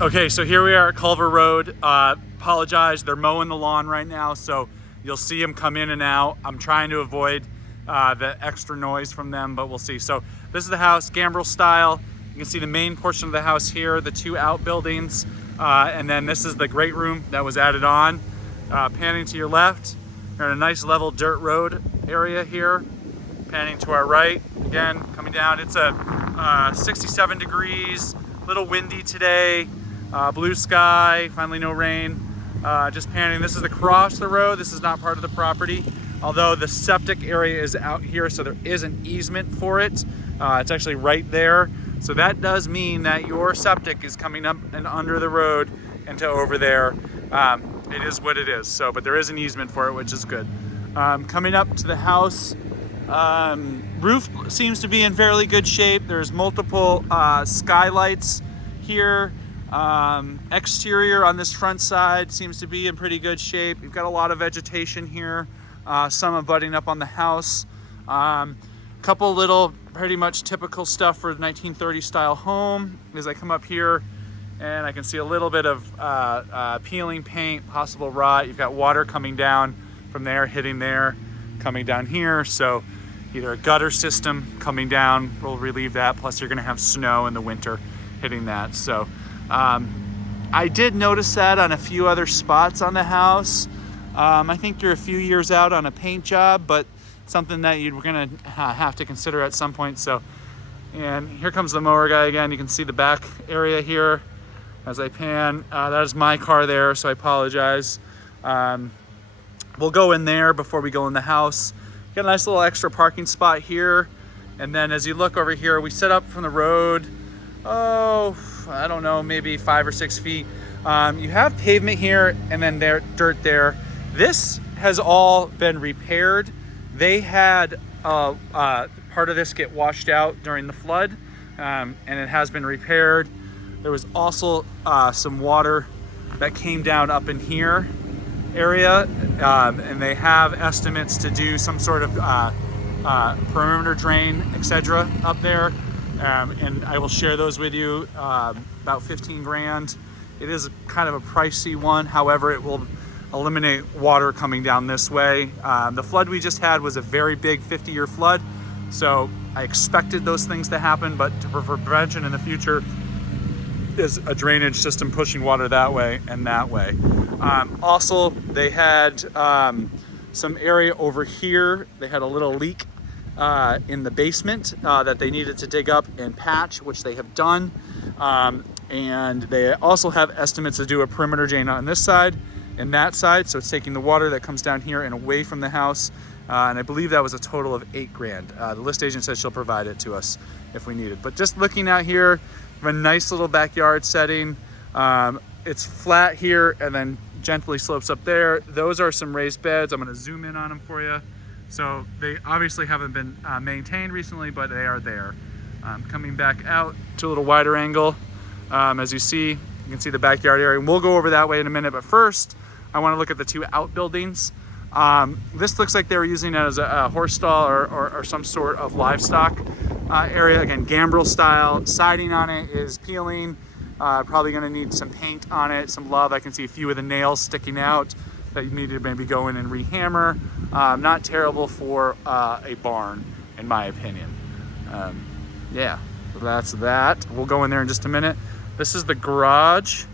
Okay, so here we are at Culver Road. Apologize, they're mowing the lawn right now, so you'll see them come in and out. I'm trying to avoid the extra noise from them, but we'll see. So this is the house, Gambrel style. You can see the main portion of the house here, the two outbuildings, and then this is the great room that was added on. Panning to your left, you're in a nice level dirt road area here. Panning to our right, again, coming down. It's a 67 degrees, little windy today. Blue sky, finally no rain. Just panning. This is across the road. This is not part of the property, although the septic area is out here, so there is an easement for it. It's actually right there. So that does mean that your septic is coming up and under the road into over there. It is what it is. So, but there is an easement for it, which is good. Coming up to the house, roof seems to be in fairly good shape. There's multiple skylights here. Exterior on this front side seems to be in pretty good shape. You've got a lot of vegetation here, some abutting up on the house. Couple little pretty much typical stuff for a 1930s style home. As I come up here and I can see a little bit of peeling paint, possible rot. You've got water coming down from there, hitting there, coming down here. So either a gutter system coming down will relieve that, plus you're gonna have snow in the winter hitting that. So I did notice that on a few other spots on the house. I think you're a few years out on a paint job, but something that you're gonna have to consider at some point. So, and here comes the mower guy again. You can see the back area here as I pan. That is my car there, so I apologize. We'll go in there before we go in the house. Got a nice little extra parking spot here. And then as you look over here, we set up from the road, I don't know, maybe 5 or 6 feet. You have pavement here and then there, dirt there. This has all been repaired. They had part of this get washed out during the flood, and it has been repaired. There was also some water that came down up in here area, and they have estimates to do some sort of perimeter drain, etc. up there. And I will share those with you, about 15 grand. It is kind of a pricey one. However, it will eliminate water coming down this way. The flood we just had was a very big 50-year flood. So I expected those things to happen, but for prevention in the future, is a drainage system pushing water that way and that way. Also, they had some area over here. They had a little leak in the basement that they needed to dig up and patch, which they have done. And they also have estimates to do a perimeter drain on this side and that side. So it's taking the water that comes down here and away from the house. And I believe that was a total of 8 grand. The list agent said she'll provide it to us if we need it. But just looking out here, a nice little backyard setting. It's flat here and then gently slopes up there. Those are some raised beds. I'm gonna zoom in on them for you. So they obviously haven't been maintained recently, but they are there. Coming back out to a little wider angle. As you see, you can see the backyard area. And we'll go over that way in a minute, but first, I wanna look at the two outbuildings. This looks like they were using it as a horse stall or some sort of livestock area. Again, gambrel style. Siding on it is peeling. Probably gonna need some paint on it, some love. I can see a few of the nails sticking out that you need to maybe go in and rehammer. Not terrible for a barn, in my opinion. Yeah, so that's that. We'll go in there in just a minute. This is the garage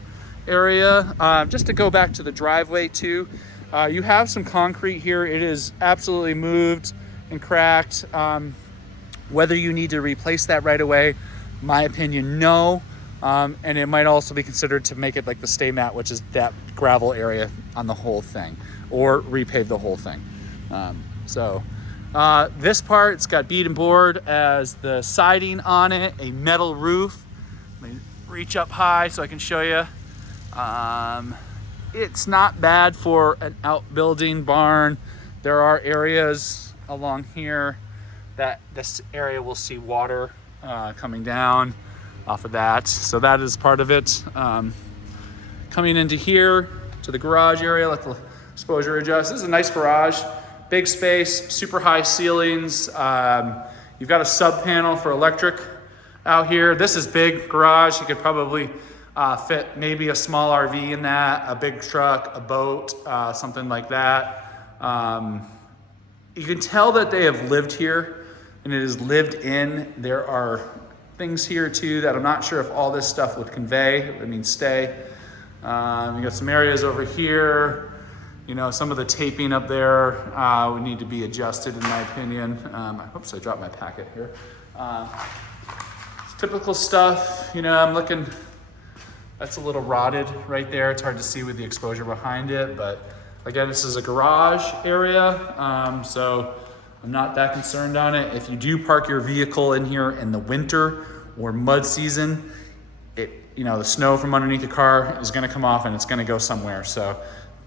area. Just to go back to the driveway too, you have some concrete here. It is absolutely moved and cracked. Whether you need to replace that right away, my opinion, no. And it might also be considered to make it like the stay mat, which is that gravel area on the whole thing, or repave the whole thing. This part, it's got bead and board as the siding on it, a metal roof. Let me reach up high so I can show you. It's not bad for an outbuilding barn. There are areas along here that this area will see water coming down off of that. So that is part of it. Coming into here to the garage area, let the exposure adjust. This is a nice garage, big space, super high ceilings. You've got a sub panel for electric out here. This is big garage. You could probably fit maybe a small RV in that, a big truck, a boat, something like that. You can tell that they have lived here and it is lived in. There are things here too that I'm not sure if all this stuff would convey, I mean stay. You got some areas over here. You know, some of the taping up there would need to be adjusted in my opinion. Oops, I dropped my packet here. It's typical stuff, you know, I'm looking, that's a little rotted right there. It's hard to see with the exposure behind it, but again, this is a garage area, so I'm not that concerned on it. If you do park your vehicle in here in the winter or mud season, you know, the snow from underneath the car is gonna come off and it's gonna go somewhere. So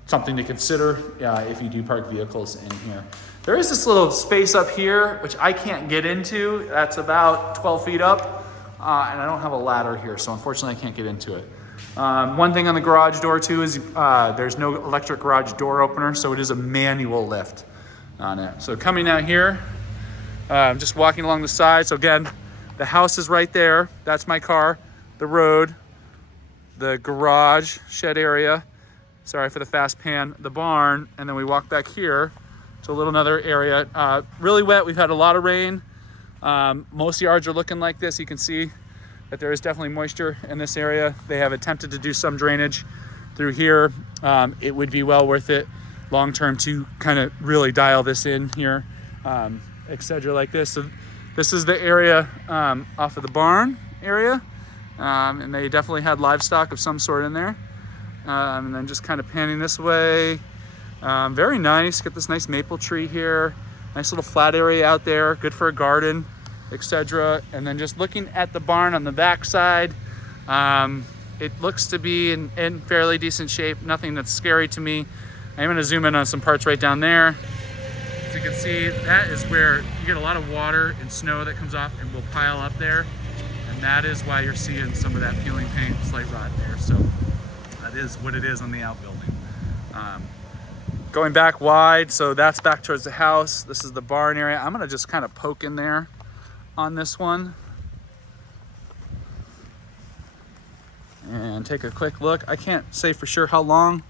something to consider if you do park vehicles in here. There is this little space up here, which I can't get into. That's about 12 feet up, and I don't have a ladder here, so unfortunately I can't get into it. One thing on the garage door too is there's no electric garage door opener, so it is a manual lift on it. So coming out here, I'm just walking along the side. So again, the house is right there. That's my car, the road, the garage shed area. Sorry for the fast pan, the barn, and then we walk back here to a little another area. Really wet, we've had a lot of rain. Most yards are looking like this. You can see that there is definitely moisture in this area. They have attempted to do some drainage through here. It would be well worth it long-term to kind of really dial this in here, etc. like this. So this is the area off of the barn area, and they definitely had livestock of some sort in there. And then just kind of panning this way. Very nice, got this nice maple tree here. Nice little flat area out there, good for a garden, etc. And then just looking at the barn on the back side, it looks to be in fairly decent shape, nothing that's scary to me. I'm gonna zoom in on some parts right down there. As you can see, that is where you get a lot of water and snow that comes off and will pile up there. And that is why you're seeing some of that peeling paint, slight rot there. So that is what it is on the outbuilding. Going back wide, so that's back towards the house. This is the barn area. I'm gonna just kind of poke in there on this one and take a quick look. I can't say for sure how long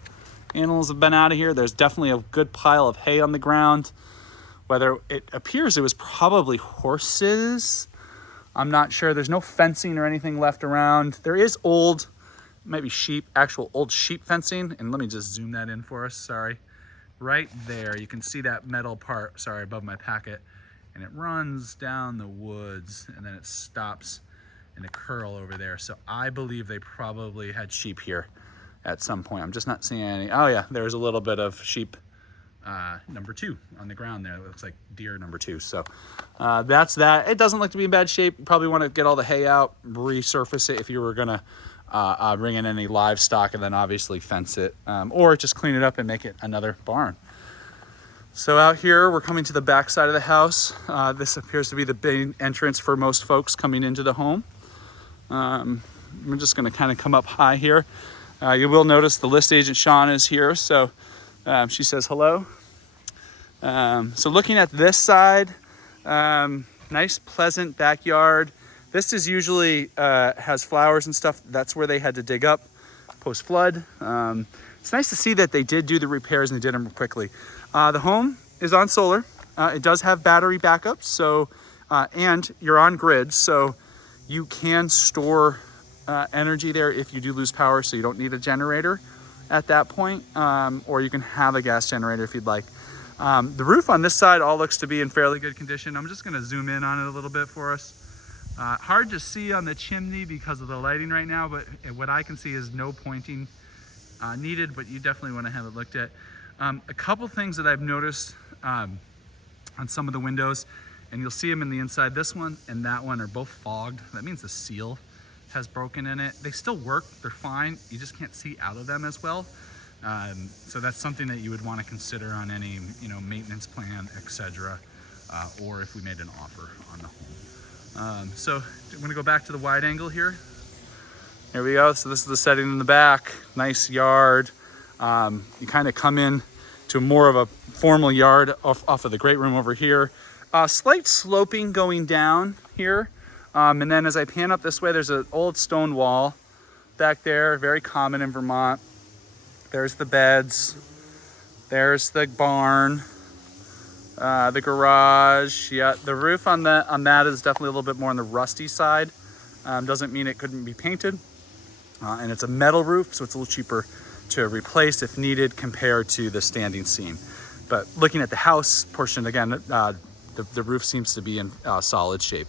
animals have been out of here. There's definitely a good pile of hay on the ground. Whether it appears it was probably horses, I'm not sure. There's no fencing or anything left around. There is old, might be sheep, actual old sheep fencing. And let me just zoom that in for us, sorry. Right there, you can see that metal part, sorry, above my packet. And it runs down the woods and then it stops in a curl over there. So I believe they probably had sheep here at some point. I'm just not seeing any. Oh yeah, there's a little bit of sheep number 2 on the ground there. It looks like deer number 2. So that's that. It doesn't look to be in bad shape. You probably want to get all the hay out, resurface it if you were gonna bring in any livestock, and then obviously fence it, or just clean it up and make it another barn. So out here, we're coming to the back side of the house. This appears to be the big entrance for most folks coming into the home. I'm just gonna kind of come up high here. You will notice the list agent Sean is here, so she says hello. So looking at this side, nice pleasant backyard. This is usually has flowers and stuff. That's where they had to dig up post-flood. It's nice to see that they did do the repairs and they did them quickly. The home is on solar. It does have battery backups, so and you're on grid, so you can store energy there if you do lose power, so you don't need a generator at that point, or you can have a gas generator if you'd like. The roof on this side all looks to be in fairly good condition. I'm just gonna zoom in on it a little bit for us. Hard to see on the chimney because of the lighting right now, but what I can see is no pointing needed, but you definitely want to have it looked at. A couple things that I've noticed on some of the windows, and you'll see them in the inside. This one and that one are both fogged. That means the seal has broken in it. They still work, they're fine. You just can't see out of them as well. So that's something that you would want to consider on any, maintenance plan, etc., or if we made an offer on the home. So I'm gonna go back to the wide angle here. Here we go. So this is the setting in the back. Nice yard. You kind of come in to more of a formal yard off of the great room over here. Slight sloping going down here. And then as I pan up this way, there's an old stone wall back there, very common in Vermont. There's the beds. There's the barn. The garage. Yeah, the roof on that is definitely a little bit more on the rusty side. Doesn't mean it couldn't be painted. And it's a metal roof, so it's a little cheaper to replace if needed compared to the standing seam. But looking at the house portion again, the roof seems to be in solid shape.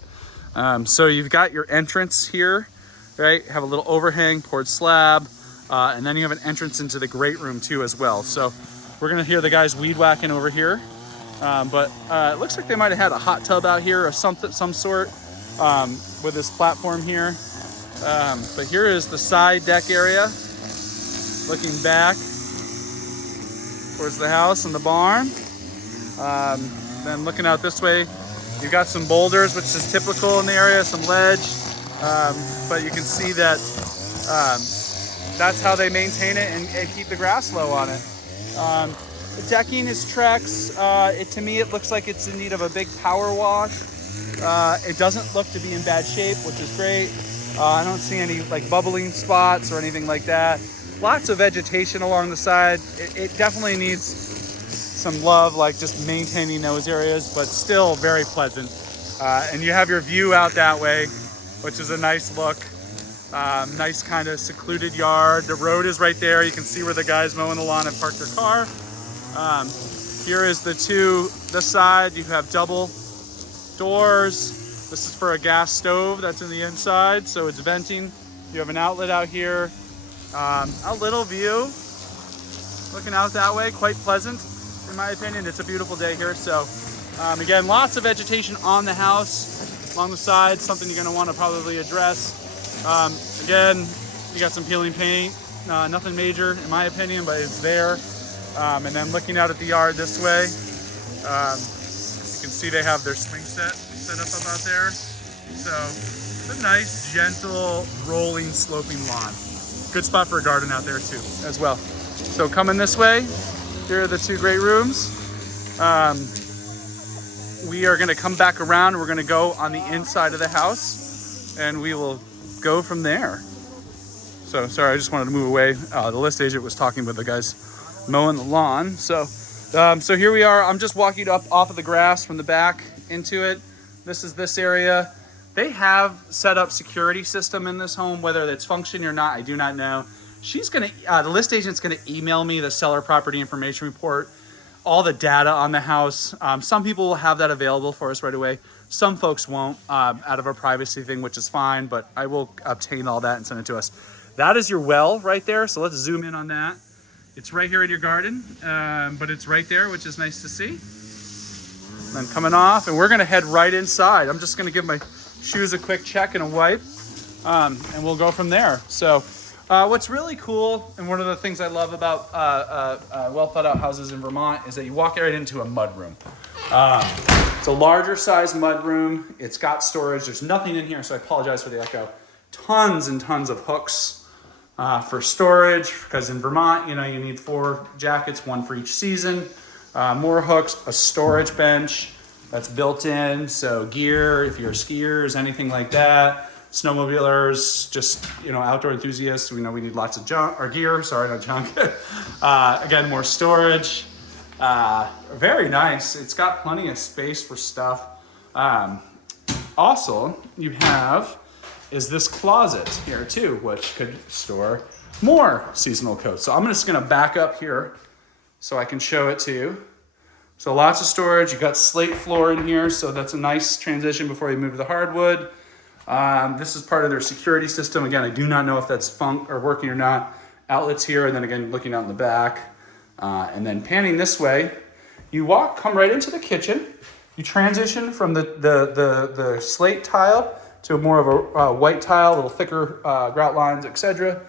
So you've got your entrance here, right? Have a little overhang, poured slab, and then you have an entrance into the great room too as well. So we're gonna hear the guys weed whacking over here. But it looks like they might have had a hot tub out here or some sort with this platform here. But here is the side deck area, looking back towards the house and the barn. Then looking out this way, you've got some boulders, which is typical in the area, some ledge. But you can see that that's how they maintain it and keep the grass low on it. The decking is Trex. To me, it looks like it's in need of a big power wash. It doesn't look to be in bad shape, which is great. I don't see any like bubbling spots or anything like that. Lots of vegetation along the side. It definitely needs some love, like just maintaining those areas, but still very pleasant. And you have your view out that way, which is a nice look. Nice kind of secluded yard. The road is right there. You can see where the guys mowing the lawn have parked their car. Here is this side. You have double doors. This is for a gas stove that's in the inside, so it's venting. You have an outlet out here. A little view looking out that way, quite pleasant in my opinion. It's a beautiful day here. So again, lots of vegetation on the house, along the sides, something you're gonna wanna probably address. Again, you got some peeling paint, nothing major in my opinion, but it's there. And then looking out at the yard this way, you can see they have their swing set up about there. So it's a nice, gentle, rolling, sloping lawn. Good spot for a garden out there too, as well. So coming this way, here are the two great rooms. We are gonna come back around and we're gonna go on the inside of the house and we will go from there. So sorry, I just wanted to move away. The list agent was talking with the guys mowing the lawn. So here we are. I'm just walking up off of the grass from the back into it. This is this area. They have set up security system in this home, whether it's functioning or not, I do not know. The list agent's gonna email me the seller property information report, all the data on the house. Some people will have that available for us right away. Some folks won't, out of a privacy thing, which is fine, but I will obtain all that and send it to us. That is your well right there, so let's zoom in on that. It's right here in your garden, but it's right there, which is nice to see. Then coming off, and we're gonna head right inside. I'm just gonna give my shoes a quick check and a wipe, and we'll go from there. So what's really cool, and one of the things I love about well thought out houses in Vermont, is that you walk right into a mud room. It's a larger size mud room. It's got storage. There's nothing in here, so I apologize for the echo. Tons and tons of hooks for storage, because in Vermont, you need 4 jackets, 1 for each season. More hooks, a storage bench that's built in. So gear, if you're skiers, anything like that. Snowmobilers, just, outdoor enthusiasts, we know we need lots of gear, sorry, not junk. Again, more storage. Very nice. It's got plenty of space for stuff. Also, you have is this closet here too, which could store more seasonal coats. So I'm just gonna back up here so I can show it to you. So lots of storage. You got slate floor in here, so that's a nice transition before you move to the hardwood. This is part of their security system. Again, I do not know if that's working or not. Outlets here, and then again, looking out in the back. And then panning this way, you come right into the kitchen. You transition from the slate tile to more of a white tile, a little thicker grout lines, etc.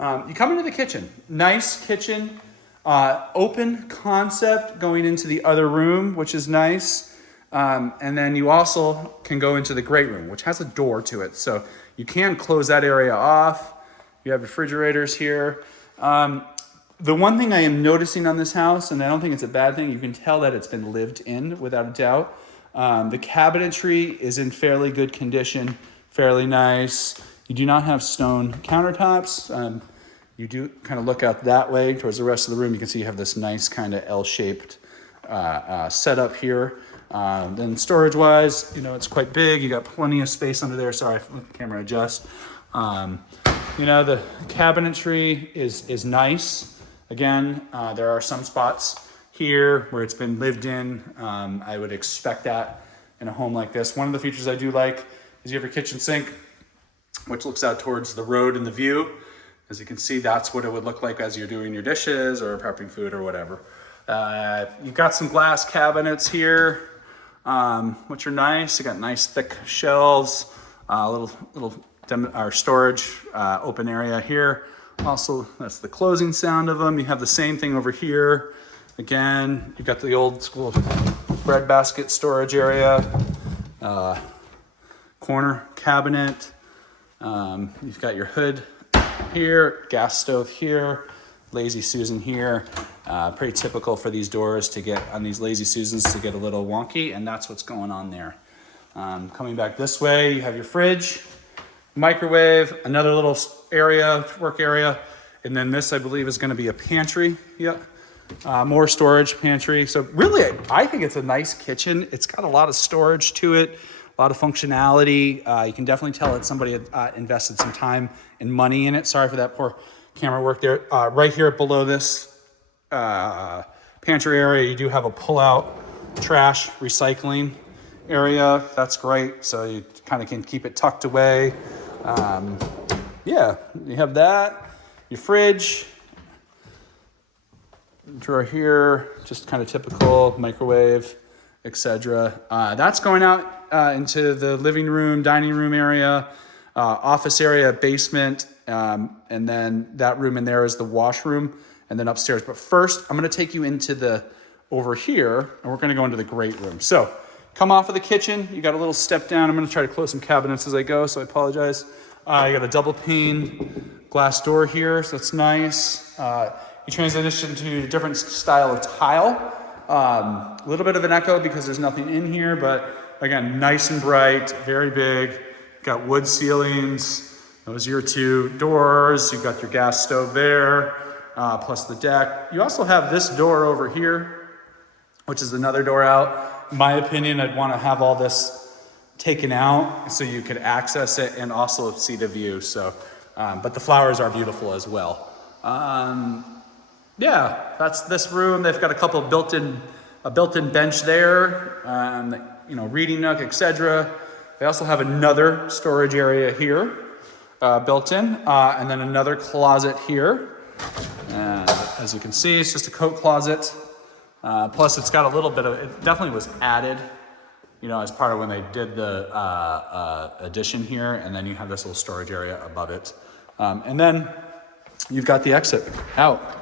You come into the kitchen. Nice kitchen, open concept going into the other room, which is nice. And then you also can go into the great room, which has a door to it. So you can close that area off. You have refrigerators here. The one thing I am noticing on this house, and I don't think it's a bad thing, you can tell that it's been lived in without a doubt. The cabinetry is in fairly good condition, fairly nice. You do not have stone countertops. You do kind of look out that way towards the rest of the room. You can see you have this nice kind of L-shaped setup here. Then storage-wise, you know, it's quite big. You got plenty of space under there. Sorry, let the camera adjust. You know, the cabinetry is nice. Again, there are some spots here where it's been lived in. I would expect that in a home like this. One of the features I do like is you have your kitchen sink, which looks out towards the road and the view. As you can see, that's what it would look like as you're doing your dishes or prepping food or whatever. You've got some glass cabinets here, which are nice. You got nice thick shelves, little storage open area here. Also, that's the closing sound of them. You have the same thing over here. Again, you've got the old school bread basket storage area, corner cabinet. You've got your hood here, gas stove here, Lazy Susan here. Pretty typical for these doors to get on these Lazy Susans to get a little wonky, and that's what's going on there. Coming back this way, you have your fridge, microwave, another little area, work area, and then this I believe is going to be a pantry. Yep. More storage pantry. So really, I think it's a nice kitchen. It's got a lot of storage to it, a lot of functionality. You can definitely tell that somebody invested some time and money in it. Sorry for that poor camera work there. Right here below this pantry area, you do have a pull-out trash recycling area. That's great. So you kind of can keep it tucked away. Yeah, you have that. Your fridge. Drawer here, just kind of typical microwave, etc. That's going out into the living room, dining room area, office area, basement, and then that room in there is the washroom, and then upstairs. But first, I'm going to take you into over here, and we're going to go into the great room. So come off of the kitchen. You got a little step down. I'm going to try to close some cabinets as I go, so I apologize. You got a double pane glass door here, so that's nice. You transition to a different style of tile. A little bit of an echo because there's nothing in here, but again, nice and bright, very big. Got wood ceilings. Those are your two doors. You've got your gas stove there, plus the deck. You also have this door over here, which is another door out. In my opinion, I'd want to have all this taken out so you could access it and also see the view. So, but the flowers are beautiful as well. Yeah, that's this room. They've got a couple of built-in bench there, you know, reading nook, etc. They also have another storage area here, built in, and then another closet here. And as you can see, it's just a coat closet. Plus, it's got a little bit of. It definitely was added, you know, as part of when they did the addition here. And then you have this little storage area above it, and then you've got the exit out.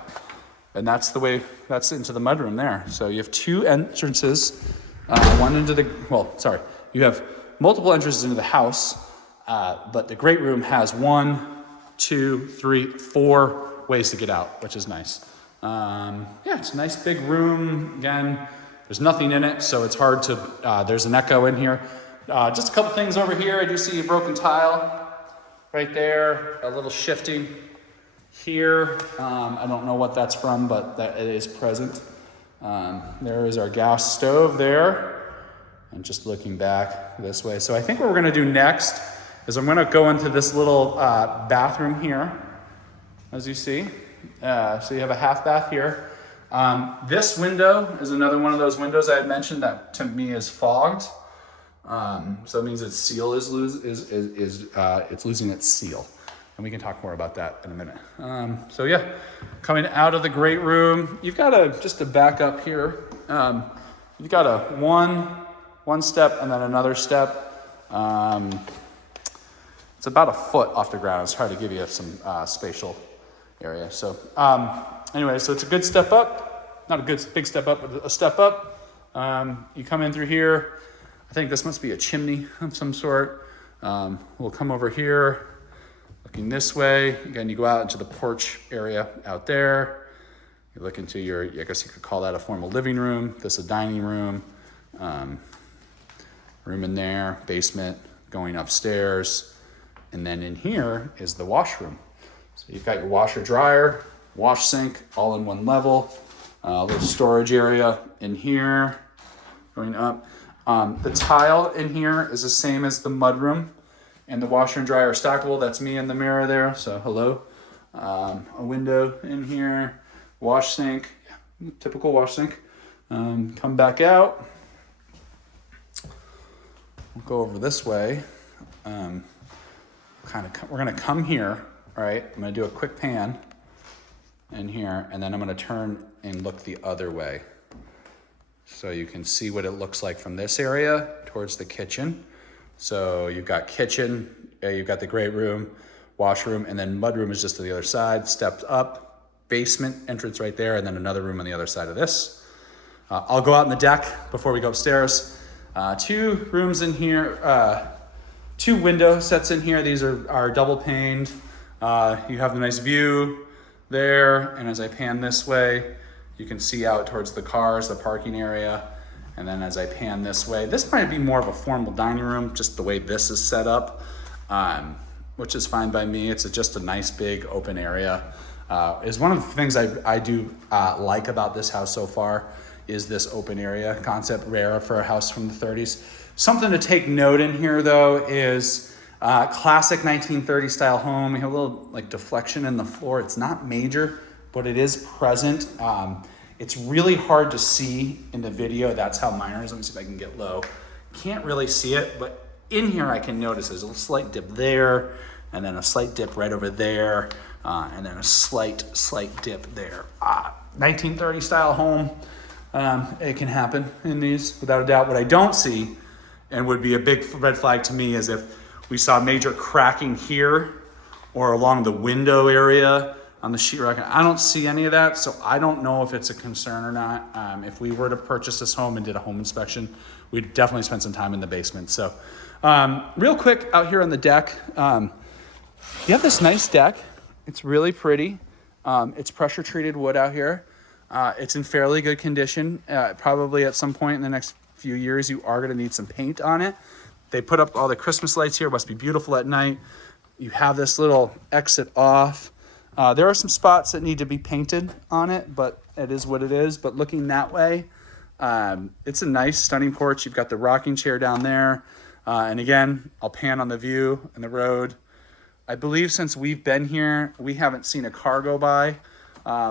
And that's into the mudroom there. So you have two entrances, one into you have multiple entrances into the house, but the great room has 1, 2, 3, 4 ways to get out, which is nice. Yeah, it's a nice big room. Again, there's nothing in it, so it's hard to, there's an echo in here. Just a couple things over here. I do see a broken tile right there, a little shifting here. I don't know what that's from, but that it is present. There is our gas stove there. And just looking back this way. So I think what we're gonna do next is I'm gonna go into this little bathroom here, as you see. So you have a half bath here. This window is another one of those windows I had mentioned that to me is fogged. So it means its seal is it's losing its seal. And we can talk more about that in a minute. So yeah, coming out of the great room, you've got just to back up here. You've got a one step and then another step. It's about a foot off the ground. Let's try to give you some spatial area. So anyway, so it's a good step up. Not a good big step up, but a step up. You come in through here. I think this must be a chimney of some sort. We'll come over here. Looking this way, again, you go out into the porch area out there. You look into I guess you could call that a formal living room. This is a dining room. Room in there, basement, going upstairs. And then in here is the washroom. So you've got your washer dryer, wash sink, all in one level. A little storage area in here, going up. The tile in here is the same as the mudroom, and the washer and dryer are stackable. That's me in the mirror there, so hello. A window in here, wash sink, typical wash sink. Come back out. We'll go over this way. We're gonna come here, all right? I'm gonna do a quick pan in here, and then I'm gonna turn and look the other way. So you can see what it looks like from this area towards the kitchen. So you've got kitchen, you've got the great room, washroom, and then mudroom is just to the other side, stepped up, basement entrance right there, and then another room on the other side of this. I'll go out on the deck before we go upstairs. 2 rooms in here, 2 window sets in here. These are double paned. You have the nice view there, and as I pan this way, you can see out towards the cars, the parking area. And then as I pan this way, this might be more of a formal dining room, just the way this is set up, which is fine by me. It's just a nice big open area. Is one of the things I do like about this house so far is this open area concept, rare for a house from the 30s. Something to take note in here though is classic 1930 style home. We have a little like deflection in the floor. It's not major, but it is present. It's really hard to see in the video. That's how mine is. Let me see if I can get low. Can't really see it, but in here I can notice there's a slight dip there, and then a slight dip right over there, and then a slight dip there. 1930 style home. It can happen in these without a doubt. What I don't see, and would be a big red flag to me, is if we saw major cracking here or along the window area on the sheetrock. I don't see any of that, so I don't know if it's a concern or not. If we were to purchase this home and did a home inspection, we'd definitely spend some time in the basement. So real quick out here on the deck, you have this nice deck. It's really pretty. It's pressure treated wood out here. It's in fairly good condition. Probably at some point in the next few years, you are gonna need some paint on it. They put up all the Christmas lights here. It must be beautiful at night. You have this little exit off. There are some spots that need to be painted on it, but it is what it is. But looking that way, it's a nice, stunning porch. You've got the rocking chair down there. And again, I'll pan on the view and the road. I believe since we've been here, we haven't seen a car go by,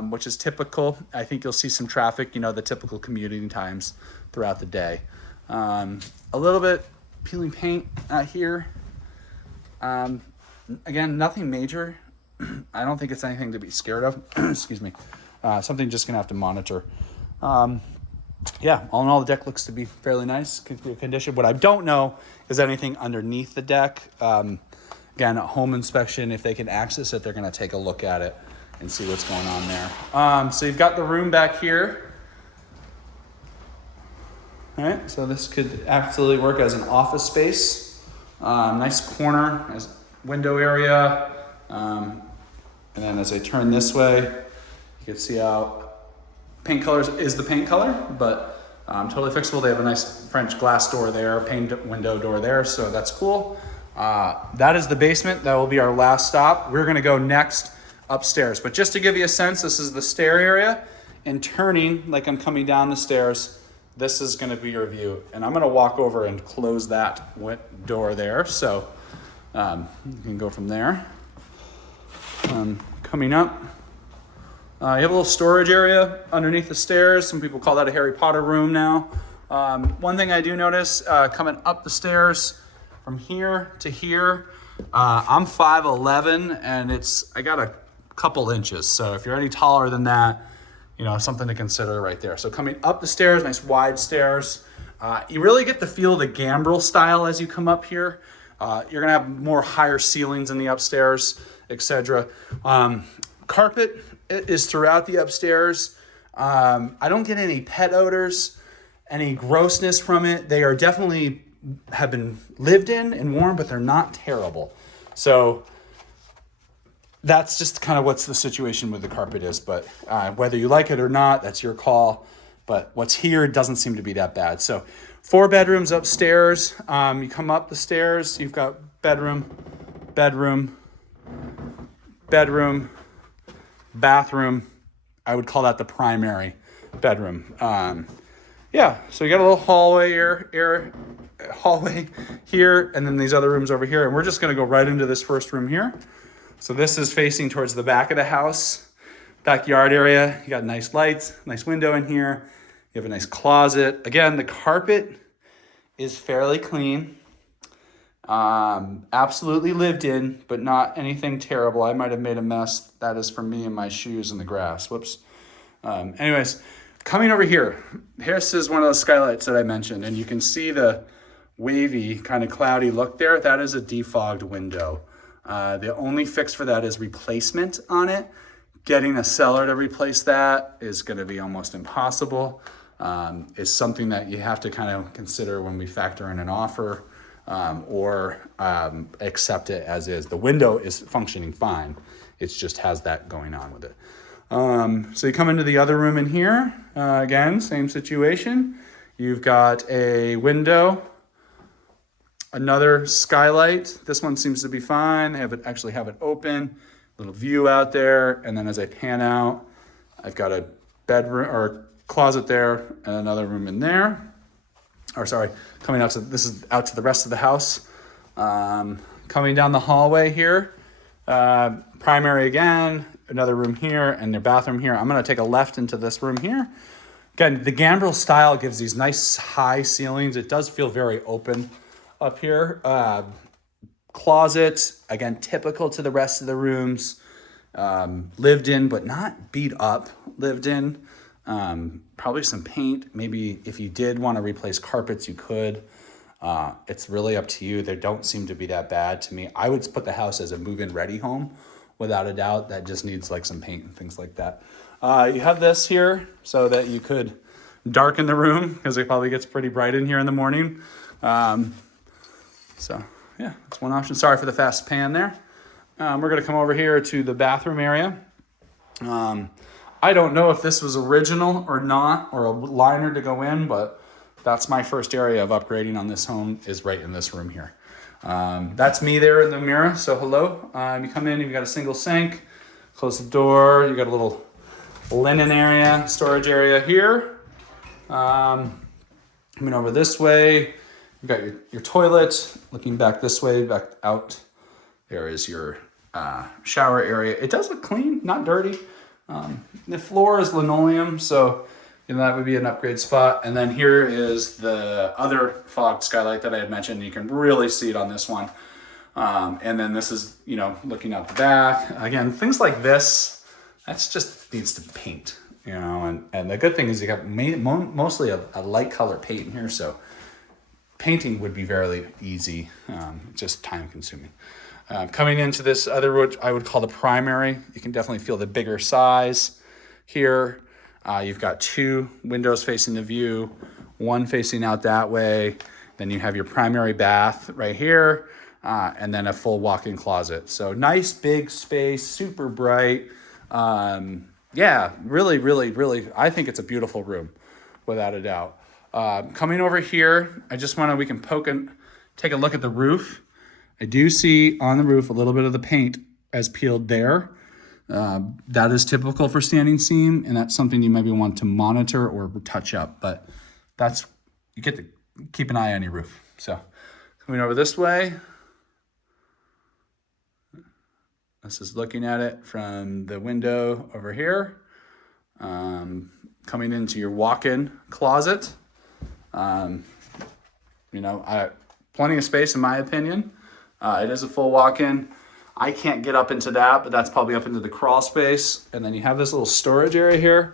which is typical. I think you'll see some traffic, you know, the typical commuting times throughout the day. A little bit peeling paint out here. Again, nothing major. I don't think it's anything to be scared of. Excuse me. Something just gonna have to monitor. Yeah, all in all, the deck looks to be fairly nice condition. What I don't know is anything underneath the deck. Again, a home inspection, if they can access it, they're gonna take a look at it and see what's going on there. So you've got the room back here. All right, so this could absolutely work as an office space. Nice corner, as window area. And then as I turn this way, you can see how paint colors is the paint color, but totally fixable. They have a nice French glass door there, paint window door there, so that's cool. That is the basement. That will be our last stop. We're gonna go next upstairs. But just to give you a sense, this is the stair area, and turning like I'm coming down the stairs, this is gonna be your view. And I'm gonna walk over and close that door there, so you can go from there. Coming up, you have a little storage area underneath the stairs. Some people call that a Harry Potter room now. One thing I do notice coming up the stairs from here to here, I'm 5'11", and I got a couple inches. So if you're any taller than that, you know, something to consider right there. So coming up the stairs, nice wide stairs. You really get the feel of the gambrel style as you come up here. You're gonna have more higher ceilings in the upstairs, etc. Carpet is throughout the upstairs. I don't get any pet odors, any grossness from it. They are definitely have been lived in and worn, but they're not terrible. So that's just kind of what's the situation with the carpet is. But whether you like it or not, that's your call. But what's here doesn't seem to be that bad. So 4 bedrooms upstairs. You come up the stairs, you've got bedroom, bedroom, bathroom. I would call that the primary bedroom. Yeah, so you got a little hallway here, and then these other rooms over here. And we're just gonna go right into this first room here. So this is facing towards the back of the house, backyard area. You got nice lights, nice window in here. You have a nice closet. Again, the carpet is fairly clean. Absolutely lived in, but not anything terrible. I might have made a mess. That is from me and my shoes in the grass. Whoops. Anyways, coming over here, this is one of those skylights that I mentioned, and you can see the wavy, kind of cloudy look there. That is a defogged window. The only fix for that is replacement on it. Getting a seller to replace that is going to be almost impossible. It's something that you have to kind of consider when we factor in an offer. Or accept it as is. The window is functioning fine. It just has that going on with it. So you come into the other room in here. Again, same situation. You've got a window, another skylight. This one seems to be fine. They actually have it open, little view out there. And then as I pan out, I've got a bedroom or closet there and another room in there. Or sorry, coming out to, this is out to the rest of the house. Coming down the hallway here, primary again, another room here, and their bathroom here. I'm gonna take a left into this room here. Again, the gambrel style gives these nice high ceilings. It does feel very open up here. Closet, again, typical to the rest of the rooms. Lived in, but not beat up, lived in. Probably some paint. Maybe if you did want to replace carpets, you could. It's really up to you. They don't seem to be that bad to me. I would put the house as a move-in ready home, without a doubt. That just needs like some paint and things like that. You have this here so that you could darken the room because it probably gets pretty bright in here in the morning. So yeah, that's one option. Sorry for the fast pan there. We're gonna come over here to the bathroom area. I don't know if this was original or not, or a liner to go in, but that's my first area of upgrading on this home is right in this room here. That's me there in the mirror, so hello. You come in, you've got a single sink, close the door, you got a little linen area, storage area here. Coming over this way, you've got your toilet, looking back this way, back out, there is your shower area. It does look clean, not dirty. The floor is linoleum, so you know that would be an upgrade spot. And then here is the other fogged skylight that I had mentioned. You can really see it on this one. And then this is, you know, looking out the back. Again, things like this, that's just needs to paint, you know. And the good thing is you got mostly a light color paint in here, so painting would be very easy, just time consuming. Coming into this other room, I would call the primary. You can definitely feel the bigger size here. You've got two windows facing the view, one facing out that way. Then you have your primary bath right here, and then a full walk-in closet. So nice big space, super bright. Yeah, really, really, really, I think it's a beautiful room, without a doubt. Coming over here, we can take a look at the roof. I do see on the roof a little bit of the paint as peeled there. That is typical for standing seam, and that's something you maybe want to monitor or touch up, but you get to keep an eye on your roof. So coming over this way, this is looking at it from the window over here. Coming into your walk-in closet. You know, plenty of space in my opinion. It is a full walk-in. I can't get up into that, but that's probably up into the crawl space. And then you have this little storage area here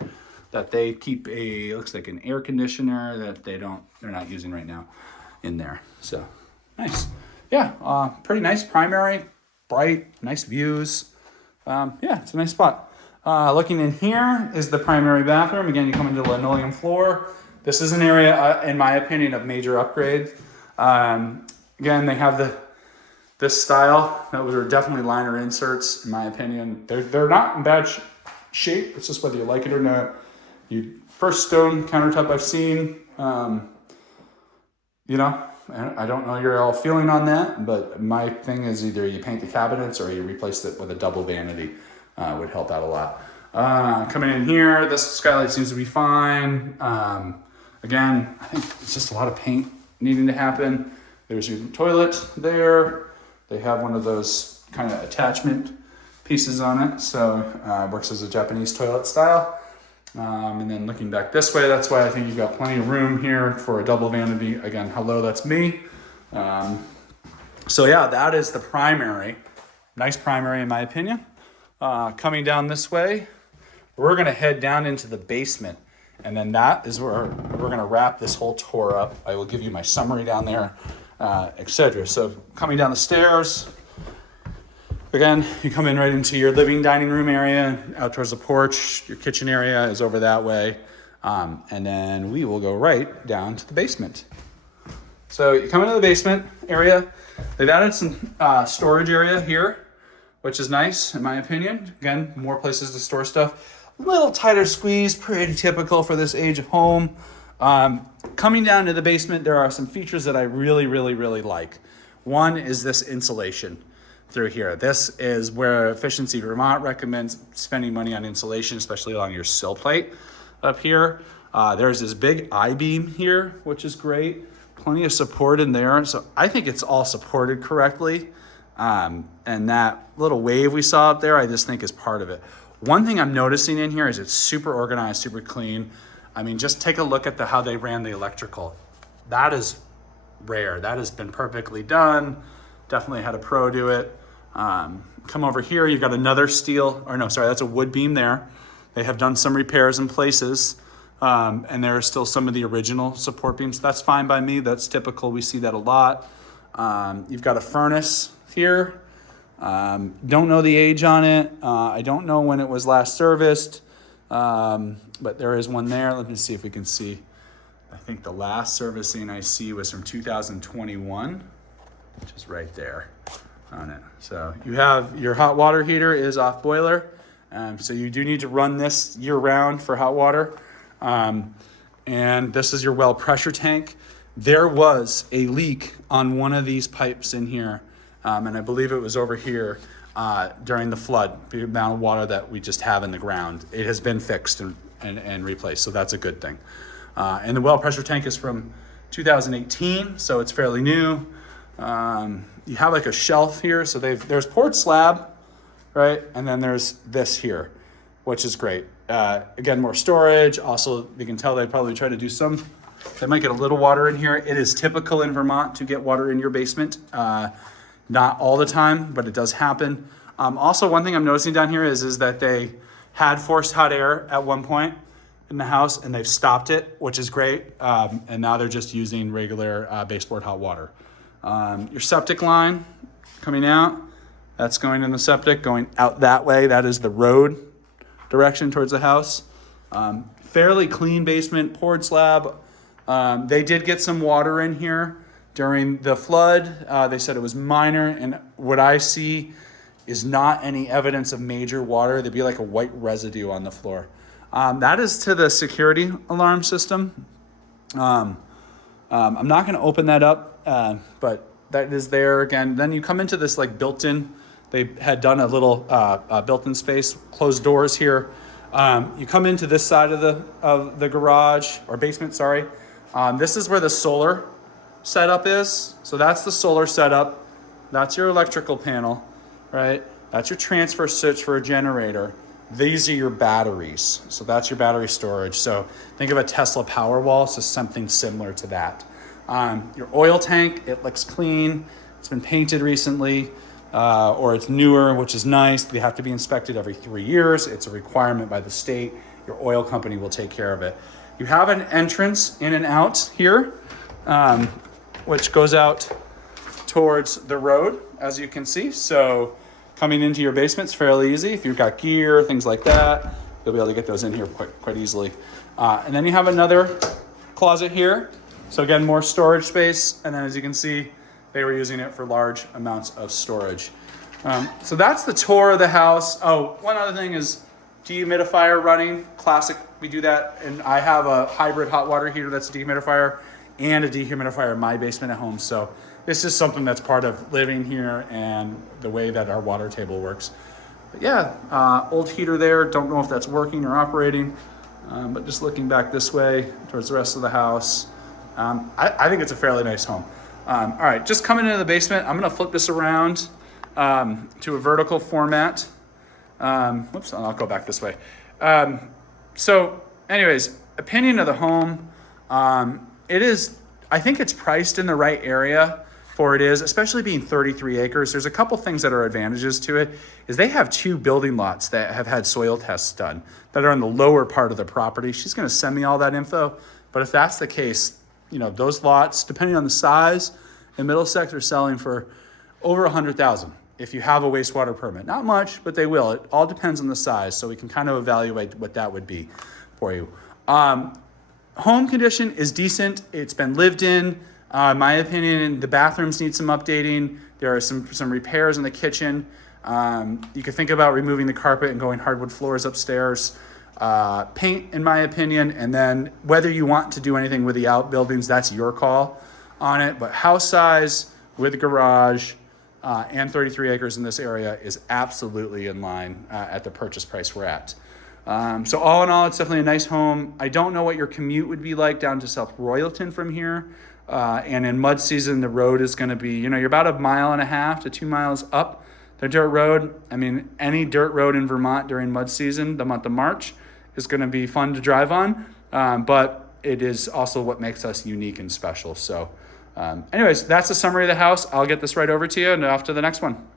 that they keep looks like an air conditioner that they're not using right now in there. So nice. Yeah, pretty nice primary, bright, nice views. Yeah, it's a nice spot. Looking in here is the primary bathroom. Again, you come into the linoleum floor. This is an area, in my opinion, of major upgrade. Again, they have this style. Those are definitely liner inserts, in my opinion. They're not in bad shape. It's just whether you like it or not. First stone countertop I've seen. You know, I don't know your all feeling on that, but my thing is either you paint the cabinets or you replace it with a double vanity. Would help out a lot. Coming in here, this skylight seems to be fine. Again, I think it's just a lot of paint needing to happen. There's your toilet there. They have one of those kind of attachment pieces on it, so it works as a Japanese toilet style. And then looking back this way, that's why I think you've got plenty of room here for a double vanity. Again, hello, that's me. So yeah, that is the primary. Nice primary in my opinion. Coming down this way, we're gonna head down into the basement. And then that is where we're gonna wrap this whole tour up. I will give you my summary down there, etc. So coming down the stairs, again, you come in right into your living dining room area, out towards the porch. Your kitchen area is over that way. And then we will go right down to the basement. So you come into the basement area. They've added some storage area here, which is nice in my opinion. Again, more places to store stuff. A little tighter squeeze, pretty typical for this age of home. Coming down to the basement, there are some features that I really like. One is this insulation through here. This is where Efficiency Vermont recommends spending money on insulation, especially along your sill plate up here. There's this big I-beam here, which is great. Plenty of support in there. So I think it's all supported correctly. And that little wave we saw up there, I just think is part of it. One thing I'm noticing in here is it's super organized, super clean. I mean, just take a look at how they ran the electrical. That is rare. That has been perfectly done. Definitely had a pro do it. Come over here, you've got another that's a wood beam there. They have done some repairs in places, and there are still some of the original support beams. That's fine by me. That's typical. We see that a lot. You've got a furnace here. Don't know the age on it. I don't know when it was last serviced, but there is one there. Let me see if we can see. I think the last servicing I see was from 2021, which is right there on it. So you have your hot water heater is off boiler. So you do need to run this year round for hot water. And this is your well pressure tank. There was a leak on one of these pipes in here. And I believe it was over here during the flood, the amount of water that we just have in the ground. It has been fixed and replaced, so that's a good thing. And the well pressure tank is from 2018, so it's fairly new. You have like a shelf here, so there's poured slab, right? And then there's this here, which is great. Again, more storage. Also, you can tell they probably try to do they might get a little water in here. It is typical in Vermont to get water in your basement. Not all the time, but it does happen. Also, one thing I'm noticing down here is that they had forced hot air at one point in the house and they've stopped it, which is great. And now they're just using regular baseboard hot water. Your septic line coming out, that's going in the septic, going out that way. That is the road direction towards the house. Fairly clean basement, poured slab. They did get some water in here during the flood. They said it was minor, and what I see is not any evidence of major water. There'd be like a white residue on the floor. That is to the security alarm system. I'm not gonna open that up, but that is there again. Then you come into this like built-in, they had done a little built-in space, closed doors here. You come into this side of the garage, or basement, sorry. This is where the solar setup is. So that's the solar setup. That's your electrical panel, right? That's your transfer switch for a generator. These are your batteries. So that's your battery storage. So think of a Tesla Powerwall, so something similar to that. Your oil tank, it looks clean. It's been painted recently, or it's newer, which is nice. They have to be inspected every 3 years. It's a requirement by the state. Your oil company will take care of it. You have an entrance in and out here, which goes out towards the road, as you can see. So coming into your basement's fairly easy. If you've got gear, things like that, you'll be able to get those in here quite easily. And then you have another closet here. So again, more storage space. And then as you can see, they were using it for large amounts of storage. So that's the tour of the house. Oh, one other thing is dehumidifier running. Classic, we do that. And I have a hybrid hot water heater that's a dehumidifier. and a dehumidifier in my basement at home. So this is something that's part of living here and the way that our water table works. But yeah, old heater there. Don't know if that's working or operating, but just looking back this way towards the rest of the house, I think it's a fairly nice home. All right, just coming into the basement, I'm gonna flip this around to a vertical format. Whoops, I'll go back this way. So anyways, opinion of the home. I think it's priced in the right area for it is, especially being 33 acres. There's a couple things that are advantages to it, is they have 2 building lots that have had soil tests done that are on the lower part of the property. She's gonna send me all that info, but if that's the case, you know, those lots, depending on the size, in Middlesex are selling for over 100,000 if you have a wastewater permit. Not much, but they will. It all depends on the size, so we can kind of evaluate what that would be for you. Home condition is decent. It's been lived in. In my opinion, the bathrooms need some updating. There are some repairs in the kitchen. You could think about removing the carpet and going hardwood floors upstairs. Paint, in my opinion, and then whether you want to do anything with the outbuildings, that's your call on it. But house size with a garage and 33 acres in this area is absolutely in line at the purchase price we're at. So all in all, it's definitely a nice home. I don't know what your commute would be like down to South Royalton from here. And in mud season, the road is going to be, you know, you're about 1.5 to 2 miles up the dirt road. I mean, any dirt road in Vermont during mud season, the month of March, is going to be fun to drive on. But it is also what makes us unique and special. So anyways, that's the summary of the house. I'll get this right over to you and off to the next one.